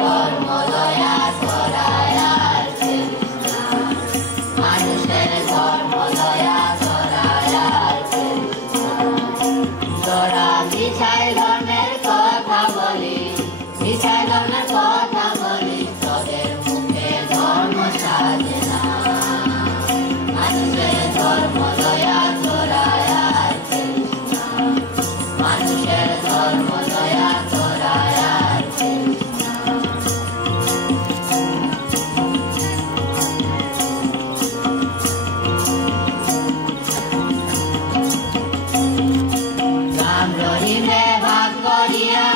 ধর্ম দয়া ছড়ায়ার কৃষ্ণা মানুষের ধর্ম দয়া ছড়ায়ার কৃষ্ণা তোরা মিছাই ধর্মের কথা বলি মিছাই ধর্মের কথা বলি তোদের মুখে ধর্ম সাজে না মানুষের ধর্ম দয়া ছড়ায়ার কৃষ্ণা মানুষের ধর্ম দয়া ছড়ায়ার কৃষ্ণা রাম রহিমে ভাগ করিয়া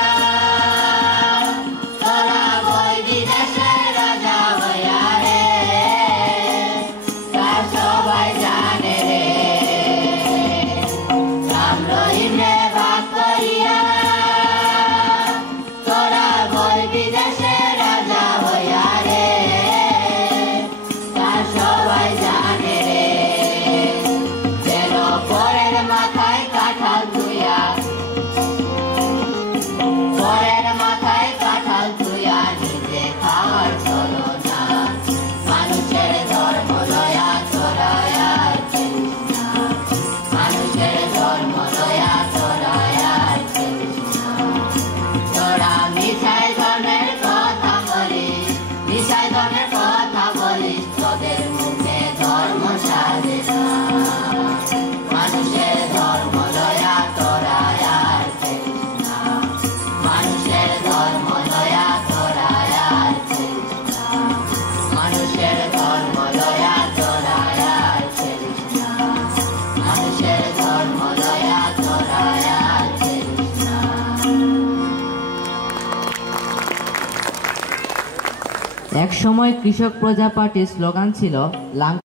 তোরা বই বিদেশের রাজা হইয়া রে তা সবাই জানে রে রাম রহিমে ভাগ করিয়া তোরা বই বিদেশের রাজা হইয়া রে তা সবাই জানে রে যেন পরের মাথায় কাঁঠাল তুইয়া পরের মাথায় কাঁঠাল তুইয়া নিজে খাওয়ার চলো না মানুষের ধর্ম দয়া ছড়ায়ার কৃষ্ণা মানুষের ধর্ম দয়া ছড়ায়ার কৃষ্ণা তোরা মিছাই ধর্মের কথা বলিস মিছাই ধর্মের কথা বলিস তোদের মুখে ধর্ম সাজে না মানুষের ধর্ম দয়া ছড়ায়ার কৃষ্ণা মানুষের ধর্ম দয়া ছড়ায়ার কৃষ্ণা মানুষের ধর্ম দয়া ছড়ায়ার কৃষ্ণা মানুষের ধর্ম দয়া ছড়ায়ার কৃষ্ণা এক সময় কৃষক প্রজা পার্টির স্লোগান ছিল